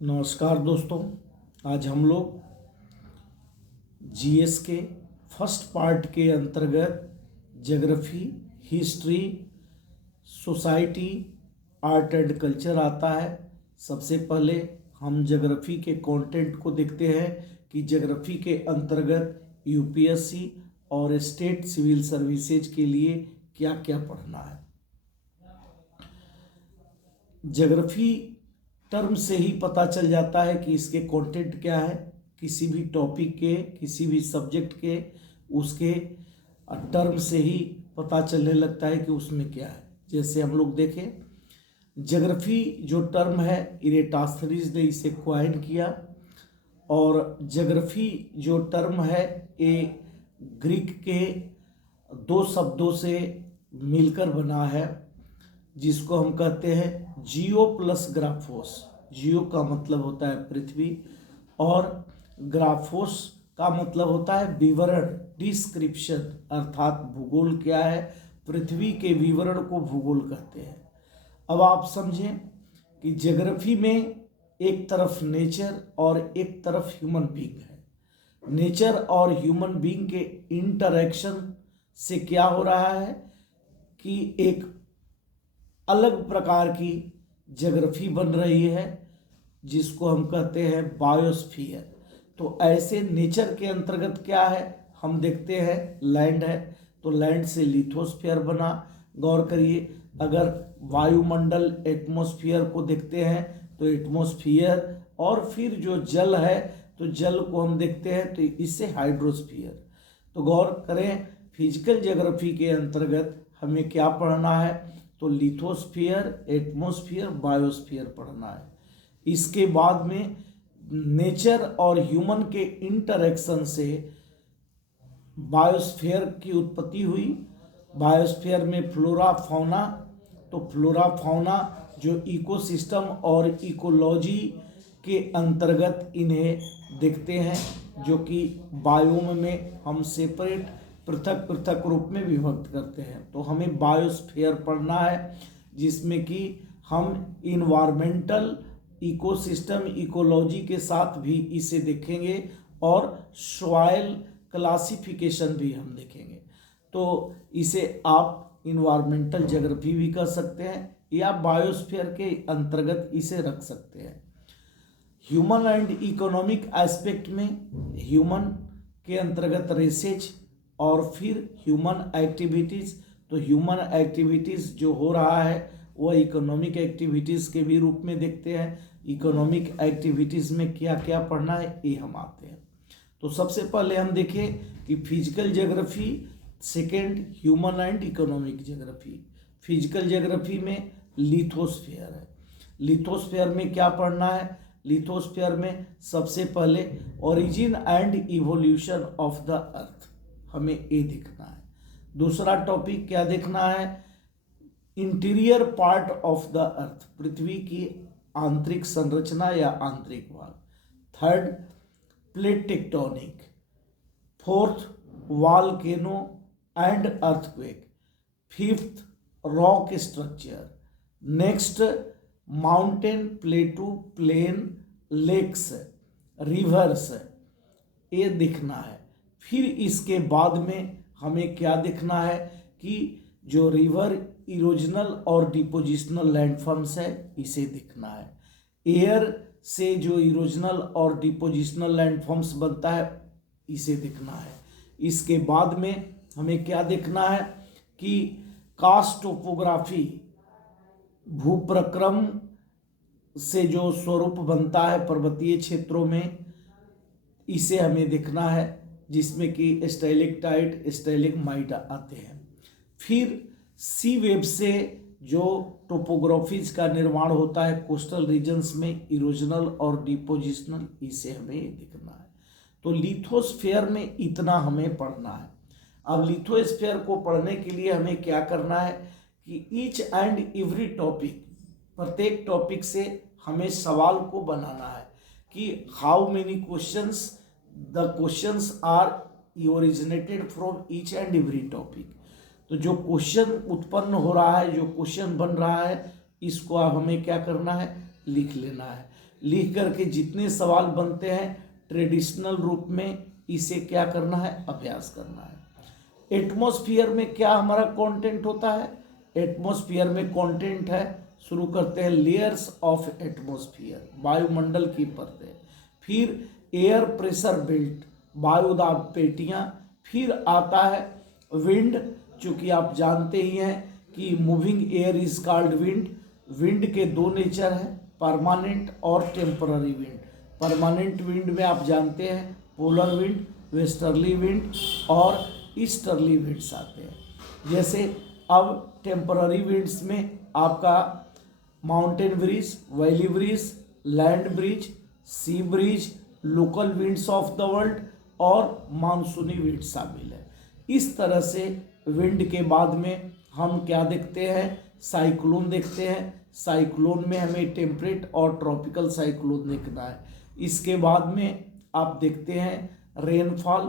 नमस्कार दोस्तों। आज हम लोग जीएस के फर्स्ट पार्ट के अंतर्गत geography, history, society, art and culture आता है। सबसे पहले हम ज्योग्राफी के कंटेंट को देखते हैं कि ज्योग्राफी के अंतर्गत यूपीएससी और स्टेट सिविल सर्विसेज के लिए क्या क्या पढ़ना है। ज्योग्राफी टर्म से ही पता चल जाता है कि इसके कंटेंट क्या है। किसी भी टॉपिक के, किसी भी सब्जेक्ट के उसके टर्म से ही पता चलने लगता है कि उसमें क्या है। जैसे हम लोग देखें, ज्योग्राफी जो टर्म है इरेटास्थनीज ने इसे क्वाइन किया, और ज्योग्राफी जो टर्म है ये ग्रीक के दो शब्दों से मिलकर बना है, जिसको हम कहते हैं जियो प्लस ग्राफोस। जियो का मतलब होता है पृथ्वी, और ग्राफोस का मतलब होता है विवरण, डिस्क्रिप्शन, अर्थात भूगोल क्या है, पृथ्वी के विवरण को भूगोल कहते हैं। अब आप समझें कि ज्योग्राफी में एक तरफ नेचर और एक तरफ ह्यूमन बीइंग है। नेचर और ह्यूमन बीइंग के इंटरेक्शन से क्या हो रहा है कि एक अलग प्रकार की ज्योग्राफी बन रही है, जिसको हम कहते हैं बायोस्फीयर। तो ऐसे नेचर के अंतर्गत क्या है, हम देखते हैं लैंड है, तो लैंड से लिथोस्फीयर बना। गौर करिए, अगर वायुमंडल एटमॉस्फेयर को देखते हैं तो एटमॉस्फेयर, और फिर जो जल है तो जल को हम देखते हैं तो इससे हाइड्रोस्फीयर। तो गौर करें, फिजिकल ज्योग्राफी के अंतर्गत हमें क्या पढ़ना है, तो लिथोस्फीयर, एटमॉस्फेयर, बायोस्फीयर पढ़ना है। इसके बाद में नेचर और ह्यूमन के इंटरेक्शन से बायोस्फीयर की उत्पत्ति हुई। बायोस्फीयर में फ्लोरा फौना, तो फ्लोरा फौना जो इकोसिस्टम और इकोलॉजी के अंतर्गत इन्हें देखते हैं, जो कि बायोम में हम सेपरेट, पृथक पृथक रूप में विभक्त करते हैं। तो हमें बायोस्फीयर पढ़ना है, जिसमें कि हम इन्वायरमेंटल, इकोसिस्टम, इकोलॉजी के साथ भी इसे देखेंगे, और सॉइल क्लासिफिकेशन भी हम देखेंगे। तो इसे आप इन्वायरमेंटल ज्योग्राफी भी कर सकते हैं, या बायोस्फीयर के अंतर्गत इसे रख सकते हैं। ह्यूमन एंड इकोनॉमिक एस्पेक्ट में ह्यूमन के अंतर्गत रेसेज, और फिर ह्यूमन एक्टिविटीज़। तो ह्यूमन एक्टिविटीज़ जो हो रहा है वह इकोनॉमिक एक्टिविटीज़ के भी रूप में देखते हैं। इकोनॉमिक एक्टिविटीज़ में क्या क्या पढ़ना है ये हम आते हैं। तो सबसे पहले हम देखें कि physical geography, second human and economic geography. Physical geography में लिथोस्फीयर है। लिथोस्फीयर में क्या पढ़ना है, लिथोस्फीयर में सबसे पहले origin and evolution of the earth, हमें ये देखना है। दूसरा टॉपिक क्या देखना है, interior part of the earth, पृथ्वी की आंतरिक संरचना या आंतरिक भाग। Third, plate tectonic. Fourth, volcano and earthquake. Fifth, rock structure. Next, mountain, plateau, plain, lakes, rivers, ये दिखना है। फिर इसके बाद में हमें क्या देखना है कि जो रिवर इरोजनल और डिपोजिशनल लैंडफॉर्म्स है इसे दिखना है। एयर से जो इरोजनल और डिपोजिशनल लैंडफॉर्म्स बनता है इसे दिखना है। इसके बाद में हमें क्या देखना है कि कास्ट टोपोग्राफी, भूप्रक्रम से जो स्वरूप बनता है पर्वतीय क्षेत्रों में, इसे हमें देखना है, जिसमें कि स्टैलेक्टाइट, स्टैलेग्माइट आते हैं। फिर सी वेब से जो टोपोग्राफीज का निर्माण होता है कोस्टल रीजन्स में, इरोजनल और डिपोजिशनल, इसे हमें देखना है। तो लिथोस्फीयर में इतना हमें पढ़ना है। अब लिथोस्फीयर को पढ़ने के लिए हमें क्या करना है कि ईच एंड एवरी टॉपिक, प्रत्येक टॉपिक से हमें सवाल को बनाना है कि how many questions the questions are originated from each and every topic. तो जो क्वेश्चन उत्पन्न हो रहा है, जो क्वेश्चन बन रहा है, इसको अब हमें क्या करना है, लिख लेना है। लिख करके जितने सवाल बनते हैं ट्रेडिशनल रूप में इसे क्या करना है, अभ्यास करना है। एटमॉस्फेयर में क्या हमारा कंटेंट होता है, एटमॉस्फेयर में कंटेंट है, शुरू करते हैं लेयर्स ऑफ एटमॉस्फेयर, वायुमंडल की परतें, फिर एयर प्रेशर बेल्ट, वायुदाब पेटियां, फिर आता है विंड, चूंकि आप जानते ही हैं कि moving air is called wind. Wind के दो नेचर हैं, परमानेंट और टेम्पररी विंड। परमानेंट विंड में आप जानते हैं पोलर विंड, वेस्टर्ली विंड और ईस्टर्ली विंड्स आते हैं। जैसे अब टेम्पररी विंड्स में आपका mountain breeze, valley breeze, land breeze, sea breeze, local winds of the world और मानसूनी विंड शामिल है। इस तरह से विंड के बाद में हम क्या देखते हैं, साइक्लोन देखते हैं। साइक्लोन में हमें टेम्परेट और ट्रॉपिकल साइक्लोन देखना है। इसके बाद में आप देखते हैं रेनफॉल,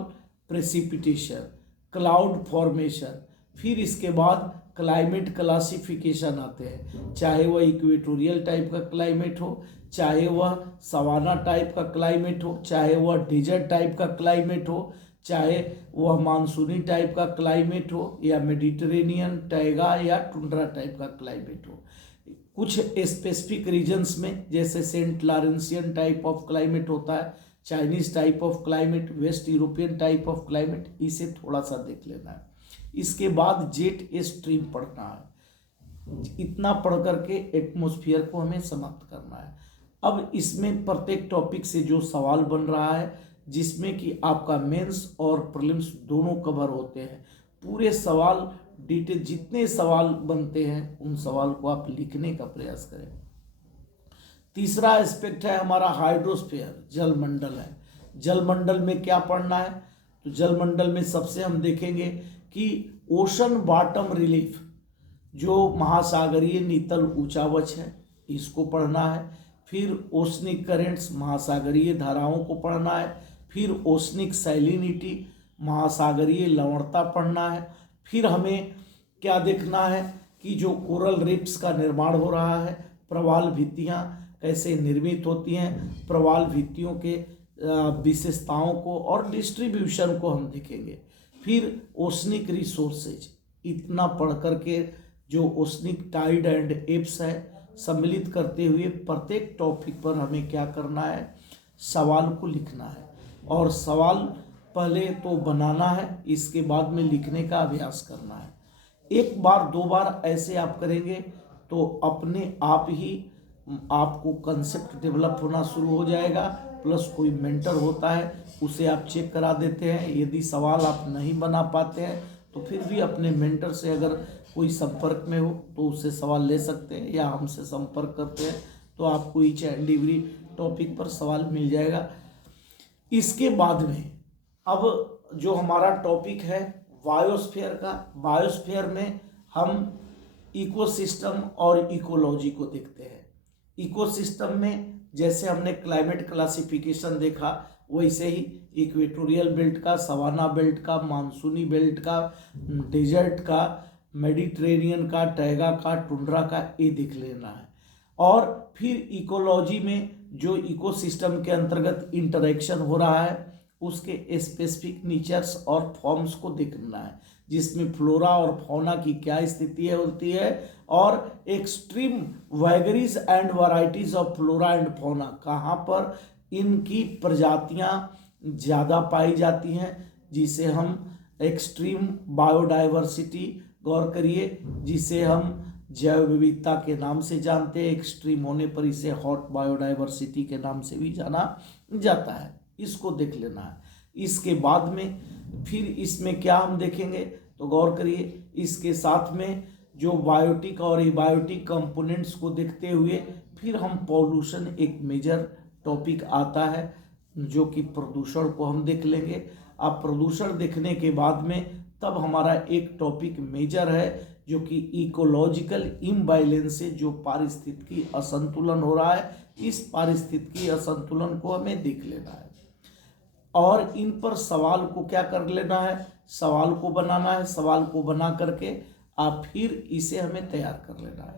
प्रेसिपिटेशन, क्लाउड फॉर्मेशन, फिर इसके बाद क्लाइमेट क्लासिफिकेशन आते हैं, चाहे वह इक्वेटोरियल टाइप का क्लाइमेट हो, चाहे वह सवाना टाइप का क्लाइमेट हो, चाहे वह डेजर्ट टाइप का क्लाइमेट हो, चाहे वह मानसूनी टाइप का क्लाइमेट हो, या मेडिटेरेनियन, टैगा या टुंड्रा टाइप का क्लाइमेट हो। कुछ स्पेसिफिक रीजन्स में जैसे सेंट लॉरेंसियन टाइप ऑफ क्लाइमेट होता है, Chinese type of climate, waste European type of climate, इसे थोड़ा सा देख लेना है। इसके बाद जेट स्ट्रीम पढ़ना है। इतना पढ़ करके एटमॉस्फेयर को हमें समाप्त करना है। अब इसमें प्रत्येक टॉपिक से जो सवाल बन रहा है, जिसमें कि आपका मेंस और प्रीलिम्स दोनों कवर होते हैं, पूरे सवाल डिटेल जितने सवाल बनते हैं उन सवाल को आप लिखने का प्रयास करें। तीसरा एस्पेक्ट है हमारा हाइड्रोस्फीयर, जलमंडल है। जलमंडल में क्या पढ़ना है, तो जलमंडल में सबसे हम देखेंगे कि ओशन बॉटम रिलीफ, जो महासागरीय नीतल ऊंचावच है, इसको पढ़ना है। फिर ओशनिक करेंट्स, महासागरीय धाराओं को पढ़ना है। फिर ओशनिक सैलिनिटी, महासागरीय लवणता पढ़ना है। फिर हमें क्या देखना है कि जो कोरल रीफ्स का निर्माण हो रहा है, प्रवाल भित्तियाँ कैसे निर्मित होती हैं, प्रवाल भित्तियों के विशेषताओं को और डिस्ट्रीब्यूशन को हम देखेंगे। फिर ओशनिक रिसोर्सेज, इतना पढ़ करके जो ओशनिक टाइड एंड एब्स है सम्मिलित करते हुए प्रत्येक टॉपिक पर हमें क्या करना है, सवाल को लिखना है। और सवाल पहले तो बनाना है, इसके बाद में लिखने का अभ्यास करना है। एक बार दो बार ऐसे आप करेंगे तो अपने आप ही आपको कंसेप्ट डेवलप होना शुरू हो जाएगा। प्लस कोई मेंटर होता है, उसे आप चेक करा देते हैं। यदि सवाल आप नहीं बना पाते हैं तो फिर भी अपने मेंटर से अगर कोई संपर्क में हो तो उससे सवाल ले सकते हैं, या हमसे संपर्क करते हैं तो आपको ईच एंड एवरी टॉपिक पर सवाल मिल जाएगा। इसके बाद में अब जो हमारा टॉपिक है बायोस्फीयर का, बायोस्फीयर में हम इकोसिस्टम और इकोलॉजी को देखते हैं। इकोसिस्टम में जैसे हमने क्लाइमेट क्लासिफिकेशन देखा, वैसे ही इक्वेटोरियल बेल्ट का, सवाना बेल्ट का, मानसूनी बेल्ट का, डेजर्ट का, मेडिटेरेनियन का, टैगा का, टुंड्रा का, ये देख लेना है। और फिर इकोलॉजी में जो इकोसिस्टम के अंतर्गत इंटरेक्शन हो रहा है उसके स्पेसिफिक नेचर्स और फॉर्म्स को देखना है, जिसमें फ्लोरा और फौना की क्या स्थिति होती है, और extreme vagaries and varieties of flora and fauna, कहाँ पर इनकी प्रजातियाँ ज़्यादा पाई जाती हैं, जिसे हम एक्सट्रीम बायोडाइवर्सिटी, गौर करिए, जिसे हम जैव विविधता के नाम से जानते हैं। एक्सट्रीम होने पर इसे हॉट बायोडाइवर्सिटी के नाम से भी जाना जाता है। इसको देख लेना है। इसके बाद में फिर इसमें क्या हम देखेंगे तो गौर करिए, इसके साथ में जो बायोटिक और एबायोटिक कंपोनेंट्स को देखते हुए फिर हम पॉल्यूशन, एक मेजर टॉपिक आता है जो कि प्रदूषण को हम देख लेंगे। अब प्रदूषण देखने के बाद में तब हमारा एक टॉपिक मेजर है जो कि इकोलॉजिकल इम्बैलेंस से जो पारिस्थितिकी असंतुलन हो रहा है, इस पारिस्थितिकी असंतुलन को हमें देख लेना है। और इन पर सवाल को क्या कर लेना है, सवाल को बनाना है। सवाल को बना करके आप फिर इसे हमें तैयार कर लेना है।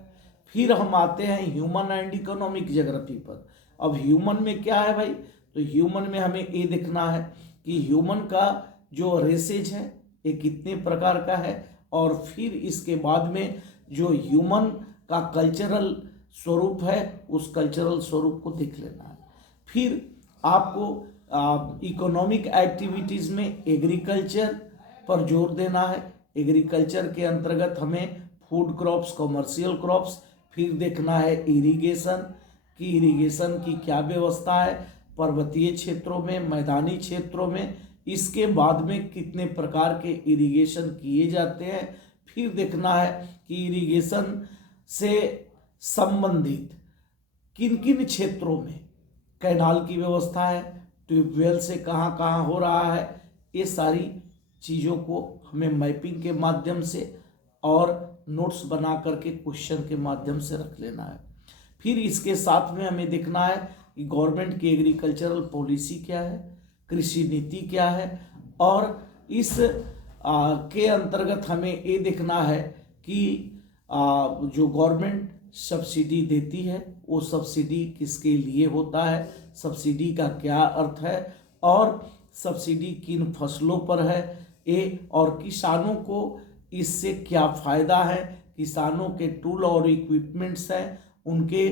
फिर हम आते हैं ह्यूमन एंड इकोनॉमिक ज्योग्राफी पर। अब ह्यूमन में क्या है भाई, तो ह्यूमन में हमें ये देखना है कि ह्यूमन का जो रेसेज है ये कितने प्रकार का है, और फिर इसके बाद में जो ह्यूमन का कल्चरल स्वरूप है उस कल्चरल स्वरूप को देख लेना है। फिर आपको इकोनॉमिक एक्टिविटीज़ में एग्रीकल्चर पर जोर देना है। एग्रीकल्चर के अंतर्गत हमें फूड क्रॉप्स, कमर्शियल क्रॉप्स, फिर देखना है इरिगेशन की क्या व्यवस्था है पर्वतीय क्षेत्रों में, मैदानी क्षेत्रों में, इसके बाद में कितने प्रकार के इरिगेशन किए जाते हैं। फिर देखना है कि इरिगेशन से संबंधित किन किन क्षेत्रों में कैनाल की व्यवस्था है, ट्यूबवेल से कहाँ कहाँ हो रहा है, ये सारी चीज़ों को हमें मैपिंग के माध्यम से और नोट्स बना करके क्वेश्चन के माध्यम से रख लेना है। फिर इसके साथ में हमें देखना है कि गवर्नमेंट की एग्रीकल्चरल पॉलिसी क्या है, कृषि नीति क्या है, और इस के अंतर्गत हमें ये देखना है कि जो गवर्नमेंट सब्सिडी देती है वो सब्सिडी किसके लिए होता है, सब्सिडी का क्या अर्थ है, और सब्सिडी किन फसलों पर है ये, और किसानों को इससे क्या फ़ायदा है, किसानों के टूल और इक्विपमेंट्स हैं उनके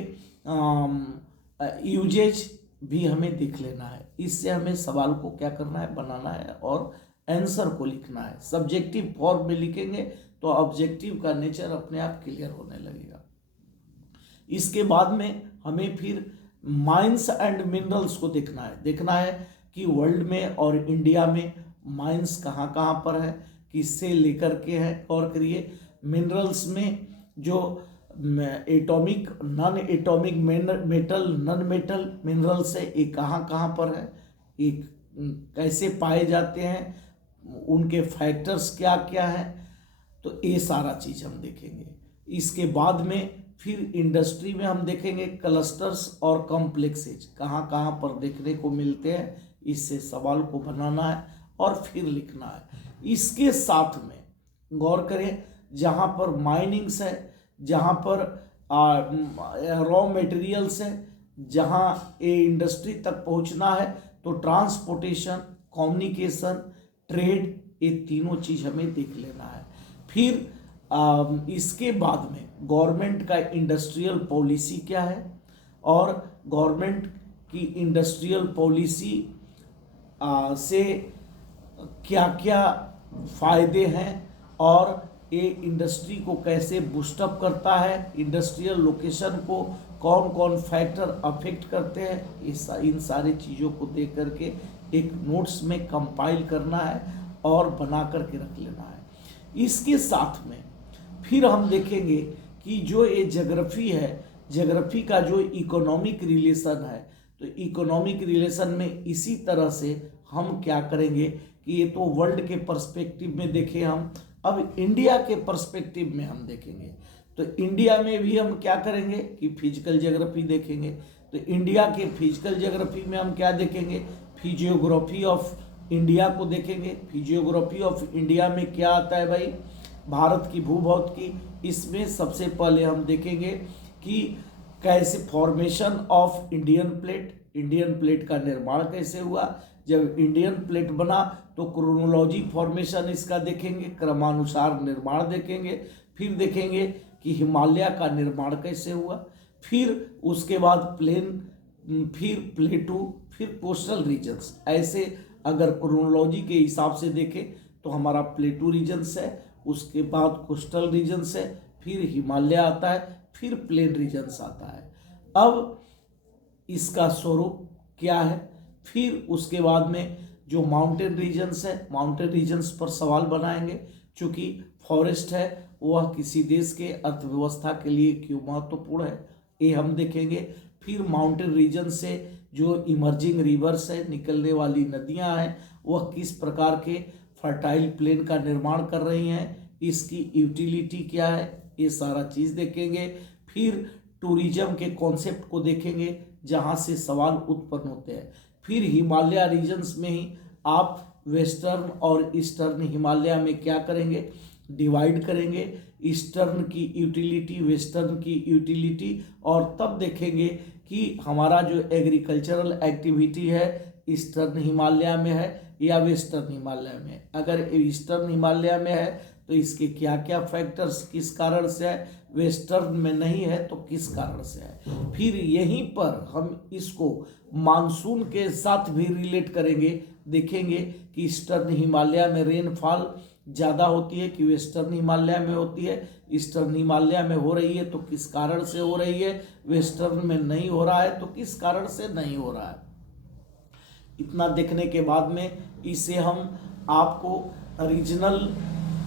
यूजेज भी हमें देख लेना है। इससे हमें सवाल को क्या करना है, बनाना है और आंसर को लिखना है। सब्जेक्टिव फॉर्म में लिखेंगे तो ऑब्जेक्टिव का नेचर अपने आप क्लियर होने लगेगा। इसके बाद में हमें फिर माइंस एंड मिनरल्स को देखना है कि वर्ल्ड में और इंडिया में माइंस कहाँ कहाँ पर है, किससे लेकर के हैं, और करिए मिनरल्स में जो atomic, non atomic metal, non metal minerals है ये कहाँ कहाँ पर है, ये कैसे पाए जाते हैं, उनके फैक्टर्स क्या क्या हैं, तो ये सारा चीज़ हम देखेंगे। इसके बाद में फिर इंडस्ट्री में हम देखेंगे क्लस्टर्स और कॉम्प्लेक्सेज कहाँ कहाँ पर देखने को मिलते हैं, इससे सवाल को बनाना है और फिर लिखना है। इसके साथ में गौर करें जहाँ पर माइनिंग्स है, जहाँ पर रॉ मटेरियल्स है, जहाँ ये इंडस्ट्री तक पहुँचना है तो ट्रांसपोर्टेशन, कम्युनिकेशन, ट्रेड, ये तीनों चीज़ हमें देख लेना है। फिर इसके बाद में गवर्नमेंट का इंडस्ट्रियल पॉलिसी क्या है, और गवर्नमेंट की इंडस्ट्रियल पॉलिसी से क्या क्या फ़ायदे हैं, और ये इंडस्ट्री को कैसे बूस्टअप करता है, इंडस्ट्रियल लोकेशन को कौन कौन फैक्टर अफेक्ट करते हैं, इन सारी चीज़ों को देख करके एक नोट्स में कंपाइल करना है और बना करके रख लेना है। इसके साथ में फिर हम देखेंगे कि जो ये ज्योग्राफी है, ज्योग्राफी का जो इकोनॉमिक रिलेशन है, तो इकोनॉमिक रिलेशन में इसी तरह से हम क्या करेंगे कि ये तो वर्ल्ड के पर्सपेक्टिव में देखें हम, अब इंडिया के पर्सपेक्टिव में हम देखेंगे। तो इंडिया में भी हम क्या करेंगे कि फिजिकल ज्योग्राफी देखेंगे। तो इंडिया के फिजिकल ज्योग्राफी में हम क्या देखेंगे, फिजियोग्राफी ऑफ इंडिया को देखेंगे। फिजियोग्राफी ऑफ इंडिया में क्या आता है भाई, भारत की भूभौत की, इसमें सबसे पहले हम देखेंगे कि कैसे formation of Indian plate, Indian plate का निर्माण कैसे हुआ, जब इंडियन प्लेट बना तो क्रोनोलॉजी फॉर्मेशन इसका देखेंगे, क्रमानुसार निर्माण देखेंगे। फिर देखेंगे कि हिमालय का निर्माण कैसे हुआ, फिर उसके बाद प्लेन, फिर प्लेटू, फिर कोस्टल रीजन्स। ऐसे अगर क्रोनोलॉजी के हिसाब से देखें तो हमारा प्लेटू रीजन्स है, उसके बाद कोस्टल रीजन्स है, फिर हिमालय आता है, फिर प्लेन रीजन्स आता है। अब इसका स्वरूप क्या है, फिर उसके बाद में जो माउंटेन रीजन्स है, माउंटेन रीजन्स पर सवाल बनाएंगे, चूँकि फॉरेस्ट है वह किसी देश के अर्थव्यवस्था के लिए क्यों महत्वपूर्ण है, ये हम देखेंगे। फिर माउंटेन रीजन से जो इमर्जिंग रिवर्स है, निकलने वाली नदियां हैं, वह किस प्रकार के फर्टाइल प्लेन का निर्माण कर रही हैं, इसकी यूटिलिटी क्या है, ये सारा चीज़ देखेंगे। फिर टूरिज्म के कॉन्सेप्ट को देखेंगे जहाँ से सवाल उत्पन्न होते हैं। फिर हिमालय रीजन्स में ही आप वेस्टर्न और ईस्टर्न हिमालय में क्या करेंगे, डिवाइड करेंगे ईस्टर्न की यूटिलिटी, वेस्टर्न की यूटिलिटी, और तब देखेंगे कि हमारा जो एग्रीकल्चरल एक्टिविटी है ईस्टर्न हिमालय में है या वेस्टर्न हिमालय में है। अगर ईस्टर्न हिमालय में है तो इसके क्या क्या फैक्टर्स किस कारण से है, वेस्टर्न में नहीं है तो किस कारण से है। फिर यहीं पर हम इसको मानसून के साथ भी रिलेट करेंगे, देखेंगे कि ईस्टर्न हिमालय में रेनफॉल ज़्यादा होती है कि वेस्टर्न हिमालय में होती है। ईस्टर्न हिमालय में हो रही है तो किस कारण से हो रही है, वेस्टर्न में नहीं हो रहा है तो किस कारण से नहीं हो रहा है। इतना देखने के बाद में इसे हम आपको रीजनल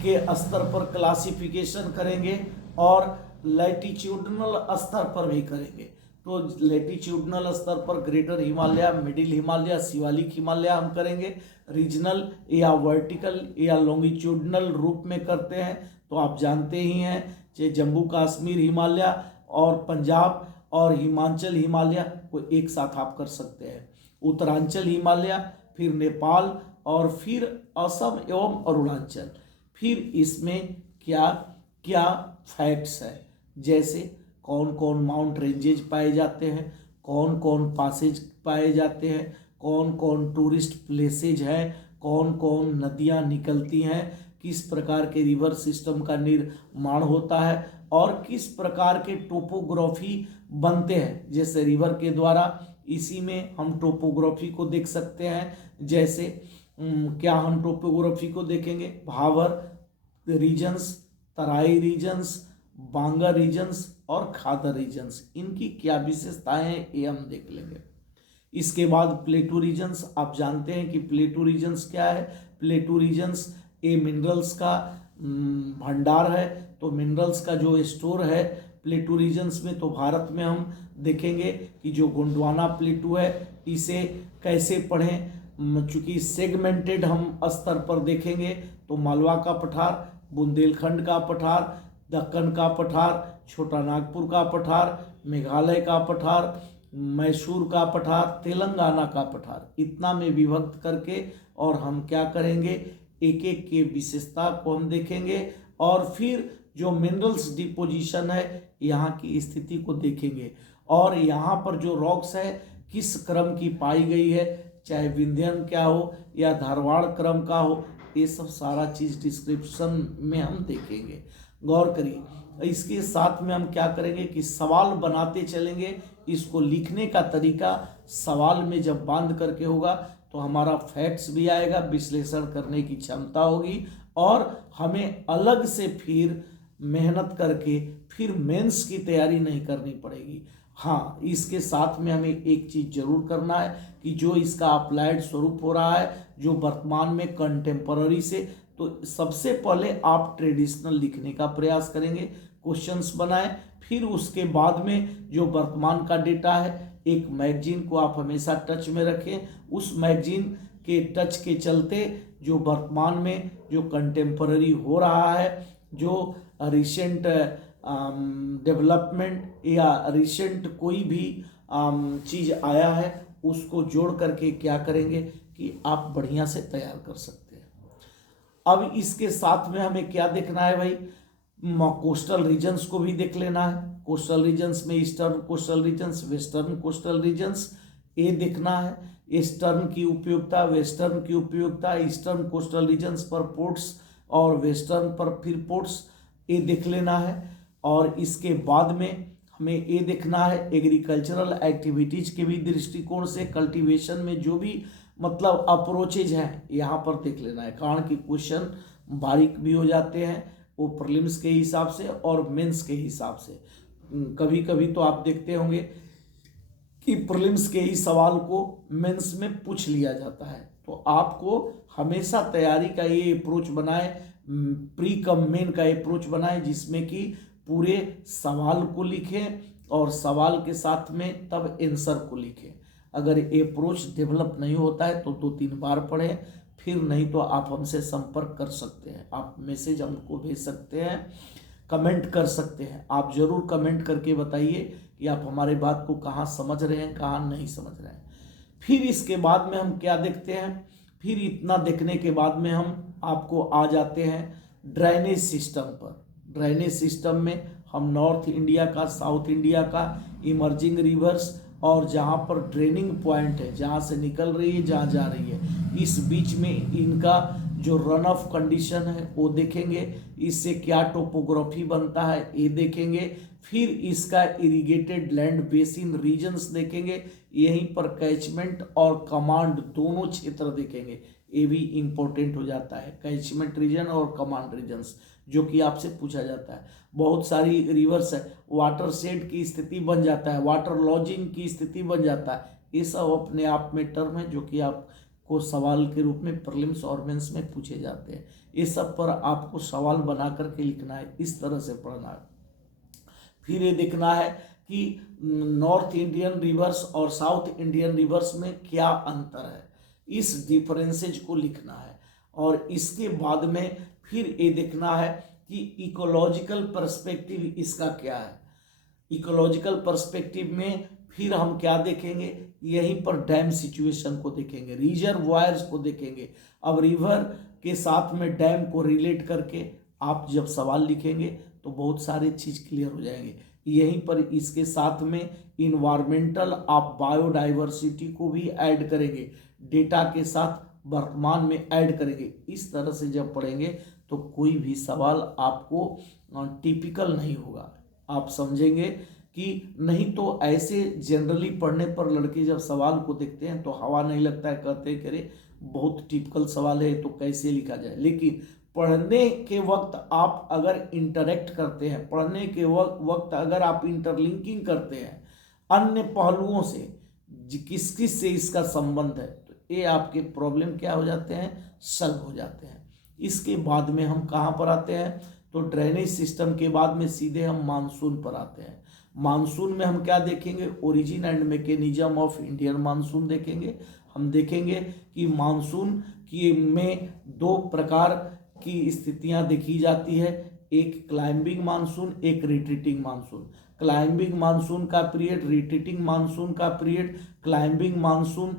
के स्तर पर क्लासिफिकेशन करेंगे और लैटिट्यूडनल स्तर पर भी करेंगे। तो लैटिट्यूडनल स्तर पर ग्रेटर हिमालय, मिडिल हिमालय, शिवालिक हिमालय हम करेंगे। रीजनल या वर्टिकल या लॉन्गिट्यूडनल रूप में करते हैं तो आप जानते ही हैं कि जम्मू कश्मीर हिमालय और पंजाब और हिमाचल हिमालय को एक साथ आप कर सकते हैं। उत्तरांचल हिमालय, फिर नेपाल और फिर असम एवं अरुणाचल। फिर इसमें क्या क्या फैक्ट्स है, जैसे कौन कौन माउंट रेंजेज पाए जाते हैं, कौन कौन पासेज पाए जाते हैं, कौन कौन टूरिस्ट प्लेसेज हैं, कौन कौन नदियां निकलती हैं, किस प्रकार के रिवर सिस्टम का निर्माण होता है और किस प्रकार के टोपोग्राफी बनते हैं। जैसे रिवर के द्वारा इसी में हम टोपोग्राफी को देख सकते हैं। जैसे क्या हम टोपोग्राफी को देखेंगे, भावर रीजन्स, तराई रीजन्स, बांगा रीजन्स और खादर रीजन्स, इनकी क्या विशेषताएं हैं ये हम देख लेंगे। इसके बाद प्लेटू रीजन्स, आप जानते हैं कि प्लेटू रीजन्स क्या है। प्लेटू रीजन्स ये मिनरल्स का भंडार है, तो मिनरल्स का जो स्टोर है प्लेटू रीजन्स में। तो भारत में हम देखेंगे कि जो गोंडवाना प्लेटू है इसे कैसे पढ़ें, चूँकि सेगमेंटेड हम स्तर पर देखेंगे तो मालवा का पठार, बुंदेलखंड का पठार, दक्कन का पठार, छोटा नागपुर का पठार, मेघालय का पठार, मैसूर का पठार, तेलंगाना का पठार, इतना में विभक्त करके और हम क्या करेंगे, एक एक के विशेषता को हम देखेंगे और फिर जो मिनरल्स डिपोजिशन है यहाँ की स्थिति को देखेंगे और यहाँ पर जो रॉक्स है किस क्रम की पाई गई है, चाहे विंध्यन क्या हो या धारवाड़ क्रम का हो, ये सब सारा चीज़ डिस्क्रिप्शन में हम देखेंगे। गौर करिए। इसके साथ में हम क्या करेंगे कि सवाल बनाते चलेंगे। इसको लिखने का तरीका सवाल में जब बांध करके होगा तो हमारा फैक्ट्स भी आएगा, विश्लेषण करने की क्षमता होगी और हमें अलग से फिर मेहनत करके फिर मेंस की तैयारी नहीं करनी पड़ेगी। हाँ, इसके साथ में हमें एक चीज़ जरूर करना है कि जो इसका अप्लाइड स्वरूप हो रहा है, जो वर्तमान में कंटेम्पररी से, तो सबसे पहले आप ट्रेडिशनल लिखने का प्रयास करेंगे, क्वेश्चंस बनाएं, फिर उसके बाद में जो वर्तमान का डेटा है, एक मैगजीन को आप हमेशा टच में रखें। उस मैगजीन के टच के चलते जो वर्तमान में जो कंटेम्पररी हो रहा है, जो रिसेंट डेवलपमेंट या रिसेंट कोई भी चीज़ आया है उसको जोड़ करके क्या करेंगे कि आप बढ़िया से तैयार कर सकते हैं। अब इसके साथ में हमें क्या देखना है भाई, कोस्टल रीजन्स को भी देख लेना है। कोस्टल रीजन्स में eastern coastal regions, western coastal regions, ये देखना है। ईस्टर्न की उपयोगिता, वेस्टर्न की उपयोगिता, ईस्टर्न कोस्टल रीजन्स पर पोर्ट्स और वेस्टर्न पर फिर पोर्ट्स, ये देख लेना है। और इसके बाद में हमें ये देखना है एग्रीकल्चरल एक्टिविटीज के भी दृष्टिकोण से कल्टीवेशन में जो भी मतलब अप्रोचेज हैं यहाँ पर देख लेना है, कारण कि क्वेश्चन बारीक भी हो जाते हैं वो प्रीलिम्स के हिसाब से और मेंस के हिसाब से। कभी कभी तो आप देखते होंगे कि प्रीलिम्स के ही सवाल को मेंस में पूछ लिया जाता है, तो आपको हमेशा तैयारी का ये अप्रोच बनाए, प्री कम मेन का अप्रोच बनाए, जिसमें कि पूरे सवाल को लिखें और सवाल के साथ में तब आंसर को लिखें। अगर ये अप्रोच डेवलप नहीं होता है तो 2-3 बार पढ़ें, फिर नहीं तो आप हमसे संपर्क कर सकते हैं, आप मैसेज हमको भेज सकते हैं, कमेंट कर सकते हैं। आप ज़रूर कमेंट करके बताइए कि आप हमारे बात को कहाँ समझ रहे हैं, कहाँ नहीं समझ रहे हैं। फिर इसके बाद में हम क्या देखते हैं, फिर इतना देखने के बाद में हम आपको आ जाते हैं ड्रेनेज सिस्टम पर। ड्रेनेज सिस्टम में हम नॉर्थ इंडिया का, साउथ इंडिया का, इमर्जिंग रिवर्स और जहाँ पर ड्रेनिंग पॉइंट है, जहाँ से निकल रही है, जहाँ जा रही है, इस बीच में इनका जो रन ऑफ कंडीशन है वो देखेंगे, इससे क्या टोपोग्राफी बनता है ये देखेंगे, फिर इसका इरिगेटेड लैंड बेसिन रीजन्स देखेंगे, यहीं पर कैचमेंट और कमांड दोनों क्षेत्र देखेंगे। ये भी इम्पोर्टेंट हो जाता है, कैचमेंट रीजन और कमांड रीजन्स, जो कि आपसे पूछा जाता है। बहुत सारी रिवर्स है, वाटर शेड की स्थिति बन जाता है, वाटर लॉजिंग की स्थिति बन जाता है, ये सब अपने आप में टर्म है जो कि आपको सवाल के रूप में प्रीलिम्स और मेंस में पूछे जाते हैं। ये सब पर आपको सवाल बना करके लिखना है, इस तरह से पढ़ना है। फिर ये देखना है कि नॉर्थ इंडियन रिवर्स और साउथ इंडियन रिवर्स में क्या अंतर है, इस डिफरेंसेज को लिखना है। और इसके बाद में फिर ये देखना है कि इकोलॉजिकल पर्सपेक्टिव इसका क्या है। इकोलॉजिकल पर्सपेक्टिव में फिर हम क्या देखेंगे, यहीं पर डैम सिचुएशन को देखेंगे, रिजर्वॉयर्स को देखेंगे। अब रिवर के साथ में डैम को रिलेट करके आप जब सवाल लिखेंगे तो बहुत सारे चीज़ क्लियर हो जाएंगे। यहीं पर इसके साथ में इन्वायरमेंटल आप बायोडाइवर्सिटी को भी ऐड करेंगे, डेटा के साथ वर्तमान में ऐड करेंगे। इस तरह से जब पढ़ेंगे तो कोई भी सवाल आपको टिपिकल नहीं होगा, आप समझेंगे कि नहीं तो ऐसे जनरली पढ़ने पर लड़के जब सवाल को देखते हैं तो हवा नहीं लगता है, कहते हैं करे बहुत टिपिकल सवाल है तो कैसे लिखा जाए। लेकिन पढ़ने के वक्त आप अगर इंटरेक्ट करते हैं, पढ़ने के वक्त अगर आप इंटरलिंकिंग करते हैं अन्य पहलुओं से, किस किस से इसका संबंध है, तो ये आपके प्रॉब्लम क्या हो जाते हैं, सॉल्व हो जाते हैं। इसके बाद में हम कहाँ पर आते हैं, तो ड्रेनेज सिस्टम के बाद में सीधे हम मानसून पर आते हैं। मानसून में हम क्या देखेंगे, origin and mechanism of Indian monsoon देखेंगे। हम देखेंगे कि मानसून की में दो प्रकार की स्थितियां देखी जाती है, एक क्लाइंबिंग मानसून, एक रिट्रीटिंग मानसून। क्लाइंबिंग मानसून का पीरियड, रिट्रीटिंग मानसून का पीरियड, क्लाइंबिंग मानसून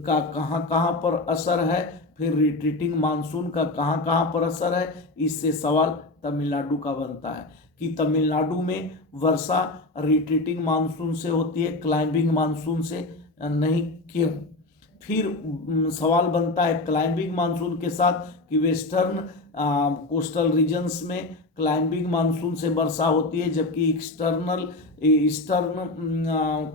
का कहाँ कहाँ पर असर है, फिर रिट्रीटिंग मानसून का कहाँ कहाँ पर असर है। इससे सवाल तमिलनाडु का बनता है कि तमिलनाडु में वर्षा रिट्रीटिंग मानसून से होती है, क्लाइंबिंग मानसून से नहीं, क्यों। फिर सवाल बनता है क्लाइंबिंग मानसून के साथ कि वेस्टर्न कोस्टल रीजन्स में क्लाइंबिंग मानसून से वर्षा होती है, जबकि eastern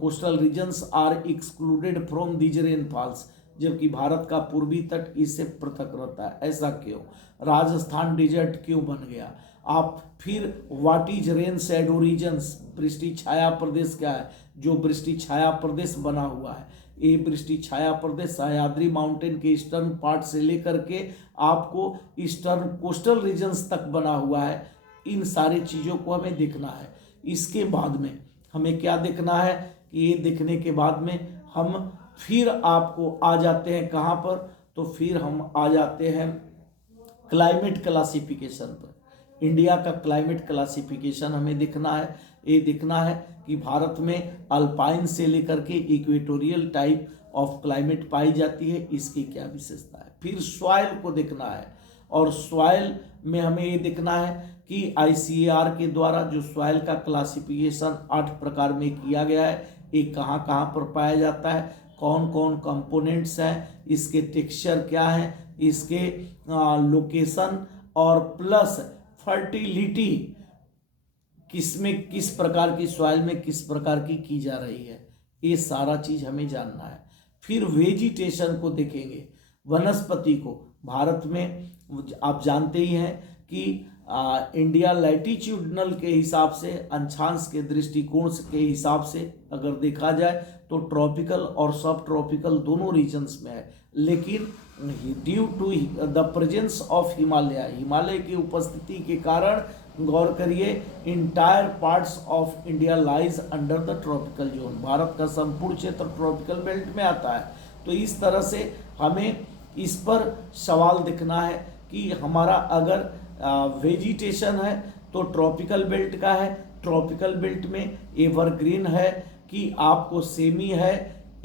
coastal regions are excluded from these rainfalls, जबकि भारत का पूर्वी तट इससे पृथक रहता है। ऐसा क्यों, राजस्थान डेजर्ट क्यों बन गया। आप फिर what is rain shadow regions, वृष्टि छाया प्रदेश क्या है, जो वृष्टि छाया प्रदेश बना हुआ है, ये वृष्टि छाया प्रदेश सह्याद्री माउंटेन के ईस्टर्न पार्ट से लेकर के आपको ईस्टर्न कोस्टल रीजन्स तक बना हुआ है। इन सारी चीज़ों को हमें देखना है। इसके बाद में हमें क्या देखना है कि ये देखने के बाद में हम फिर आपको आ जाते हैं कहाँ पर, तो फिर हम आ जाते हैं क्लाइमेट क्लासिफिकेशन पर। इंडिया का क्लाइमेट क्लासिफिकेशन हमें देखना है। ये देखना है कि भारत में अल्पाइन से लेकर के इक्वेटोरियल टाइप ऑफ क्लाइमेट पाई जाती है, इसकी क्या विशेषता है। फिर सॉइल को देखना है, और सॉइल में हमें ये देखना है कि ICAR के द्वारा जो सॉइल का क्लासिफिकेशन 8 प्रकार में किया गया है, ये कहाँ कहाँ पर पाया जाता है, कौन कौन कंपोनेंट्स हैं, इसके टेक्सचर क्या है, इसके लोकेशन और प्लस फर्टिलिटी किसमें किस प्रकार की सॉइल में किस प्रकार की जा रही है, ये सारा चीज़ हमें जानना है। फिर वेजिटेशन को देखेंगे, वनस्पति को। भारत में आप जानते ही हैं कि इंडिया लैटिट्यूडनल के हिसाब से, अंशांश के दृष्टिकोण के हिसाब से अगर देखा जाए तो ट्रॉपिकल और सब ट्रॉपिकल दोनों रीजन्स में है। लेकिन due to the presence of Himalaya की उपस्थिति के कारण गौर करिए, entire parts of India lies under the tropical zone, Bharat का संपूर्ण क्षेत्र ट्रॉपिकल बेल्ट में आता है। तो इस तरह से हमें इस पर सवाल देखना है कि हमारा अगर वेजिटेशन है तो ट्रॉपिकल बेल्ट का है, ट्रॉपिकल बेल्ट में एवरग्रीन है कि आपको सेमी है,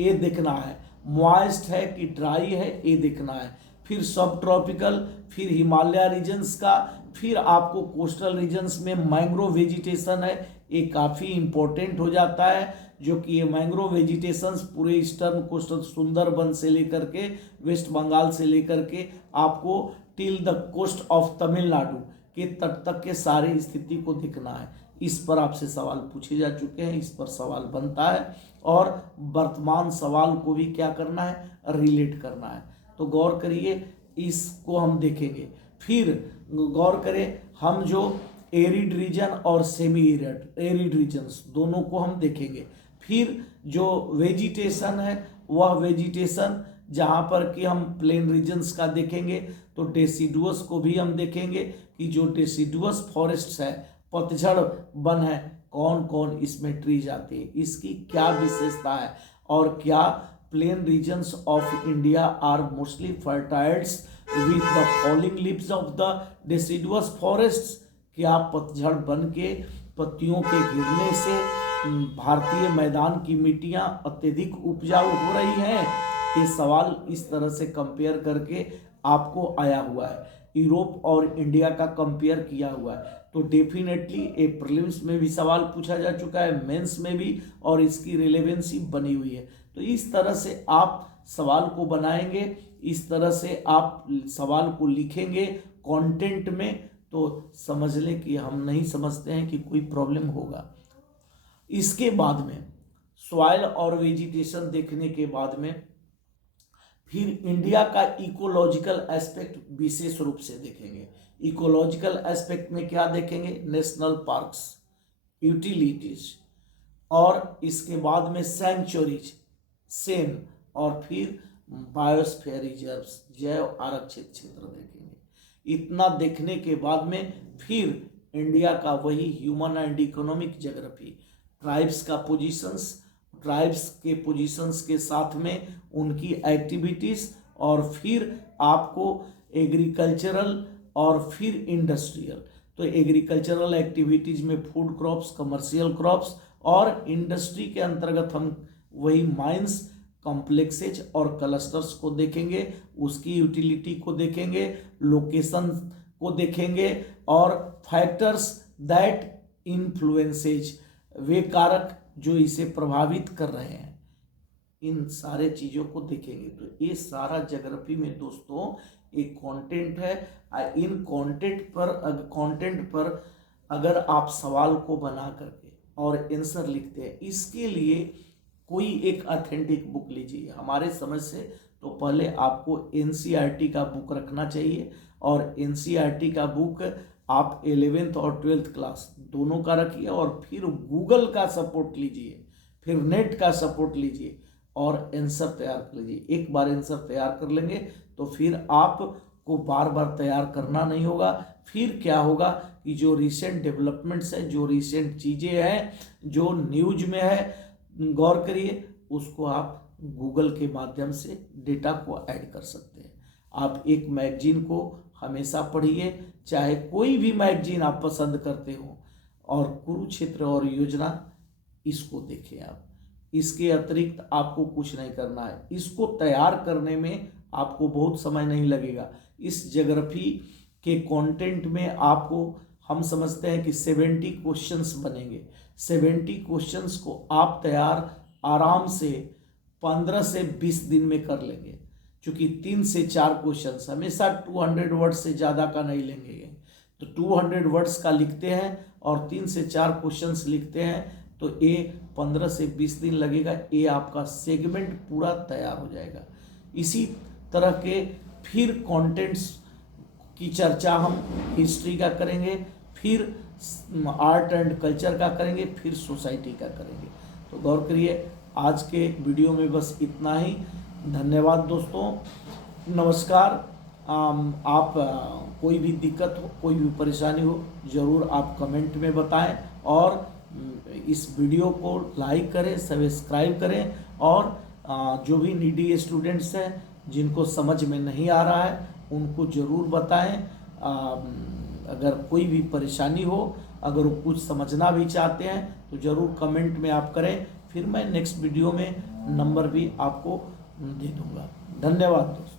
ये देखना है, मॉइस्ट है कि ड्राई है, ये देखना है। फिर सब ट्रॉपिकल, फिर हिमालय रीजन्स का, फिर आपको कोस्टल रीजन्स में मैंग्रोव वेजिटेशन है, ये काफ़ी इम्पोर्टेंट हो जाता है, जो कि ये मैंग्रोव वेजिटेशंस पूरे ईस्टर्न कोस्टल सुंदरबन से लेकर के वेस्ट बंगाल से लेकर के आपको till the coast of Tamil Nadu के तट तक के सारी स्थिति को देखना है। इस पर आपसे सवाल पूछे जा चुके हैं, इस पर सवाल बनता है और वर्तमान सवाल को भी क्या करना है, रिलेट करना है। तो गौर करिए, इसको हम देखेंगे। फिर गौर करें, हम जो एरिड रीजन और सेमी एरिड रीजन्स दोनों को हम देखेंगे। फिर जो वेजिटेशन है वह वेजिटेशन जहाँ पर कि हम प्लेन रीजन्स का देखेंगे, तो डेसिडुअस को भी हम देखेंगे कि जो डेसिडुअस फॉरेस्ट्स है, पतझड़ वन है, कौन कौन इसमें ट्रीज आते हैं, इसकी क्या विशेषता है, और क्या plain regions of India are mostly fertiles with the falling leaves of the deciduous forests. क्या पतझड़ वन के पत्तियों के गिरने से भारतीय मैदान की मिट्टियां अत्यधिक उपजाऊ हो रही हैं? ये सवाल इस तरह से कंपेयर करके आपको आया हुआ है, यूरोप और इंडिया का कंपेयर किया हुआ है। तो डेफिनेटली ये प्रीलिम्स में भी सवाल पूछा जा चुका है, मेंस में भी, और इसकी रिलेवेंसी बनी हुई है। तो इस तरह से आप सवाल को बनाएंगे, इस तरह से आप सवाल को लिखेंगे कंटेंट में, तो समझ लें कि हम नहीं समझते हैं कि कोई प्रॉब्लम होगा। इसके बाद में सॉइल और वेजिटेशन देखने के बाद में फिर इंडिया का इकोलॉजिकल एस्पेक्ट विशेष रूप से देखेंगे। इकोलॉजिकल एस्पेक्ट में क्या देखेंगे, नेशनल पार्क्स, यूटिलिटीज, और इसके बाद में सैंक्चुरीज, सेम, और फिर बायोस्फीयर रिजर्व्स, जैव आरक्षित क्षेत्र देखेंगे। इतना देखने के बाद में फिर इंडिया का वही human and economic geography, tribes का पोजीशंस, ट्राइब्स के पोजीशंस के साथ में उनकी एक्टिविटीज़, और फिर आपको एग्रीकल्चरल और फिर इंडस्ट्रियल। तो एग्रीकल्चरल एक्टिविटीज़ में फूड क्रॉप्स, कमर्शियल क्रॉप्स, और इंडस्ट्री के अंतर्गत हम वही माइंस, कॉम्प्लेक्सेज और क्लस्टर्स को देखेंगे, उसकी यूटिलिटी को देखेंगे, लोकेशन को देखेंगे, और फैक्टर्स दैट इन्फ्लुएंसेज, वे कारक जो इसे प्रभावित कर रहे हैं, इन सारे चीज़ों को देखेंगे। तो ये सारा ज्योग्राफी में दोस्तों एक कंटेंट है। इन कंटेंट पर अगर आप सवाल को बना करके और आंसर लिखते हैं, इसके लिए कोई एक ऑथेंटिक बुक लीजिए। हमारे समझ से तो पहले आपको एनसीईआरटी का बुक रखना चाहिए, और एनसीईआरटी का बुक आप 11th और 12th क्लास दोनों का रखिए, और फिर गूगल का सपोर्ट लीजिए, फिर नेट का सपोर्ट लीजिए और आंसर तैयार कर लीजिए। एक बार आंसर तैयार कर लेंगे तो फिर आपको बार बार तैयार करना नहीं होगा। फिर क्या होगा कि जो रिसेंट डेवलपमेंट्स है, जो रिसेंट चीज़ें हैं, जो न्यूज में है, गौर करिए, उसको आप गूगल के माध्यम से डेटा को ऐड कर सकते हैं। आप एक मैगजीन को हमेशा पढ़िए, चाहे कोई भी मैगजीन आप पसंद करते हो, और कुरुक्षेत्र और योजना इसको देखें आप। इसके अतिरिक्त आपको कुछ नहीं करना है। इसको तैयार करने में आपको बहुत समय नहीं लगेगा। इस ज्योग्राफी के कंटेंट में आपको, हम समझते हैं कि 70 क्वेश्चंस बनेंगे। 70 क्वेश्चंस को आप तैयार आराम से 15 से 20 दिन में कर लेंगे, क्योंकि 3 से 4 क्वेश्चंस हमेशा 200 वर्ड से ज़्यादा का नहीं लेंगे। तो 200 वर्ड्स का लिखते हैं और 3 से 4 क्वेश्चंस लिखते हैं, तो ये 15 से 20 दिन लगेगा। ये आपका सेगमेंट पूरा तैयार हो जाएगा। इसी तरह के फिर कंटेंट्स की चर्चा हम हिस्ट्री का करेंगे, फिर आर्ट एंड कल्चर का करेंगे, फिर सोसाइटी का करेंगे। तो गौर करिए, आज के वीडियो में बस इतना ही। धन्यवाद दोस्तों, नमस्कार। आप कोई भी दिक्कत हो, कोई भी परेशानी हो, ज़रूर आप कमेंट में बताएं, और इस वीडियो को लाइक करें, सब्सक्राइब करें, और जो भी नीडी स्टूडेंट्स हैं जिनको समझ में नहीं आ रहा है उनको ज़रूर बताएं। अगर कोई भी परेशानी हो, अगर वो कुछ समझना भी चाहते हैं तो ज़रूर कमेंट में आप करें, फिर मैं नेक्स्ट वीडियो में नंबर भी आपको दे दूँगा। धन्यवाद दोस्तों।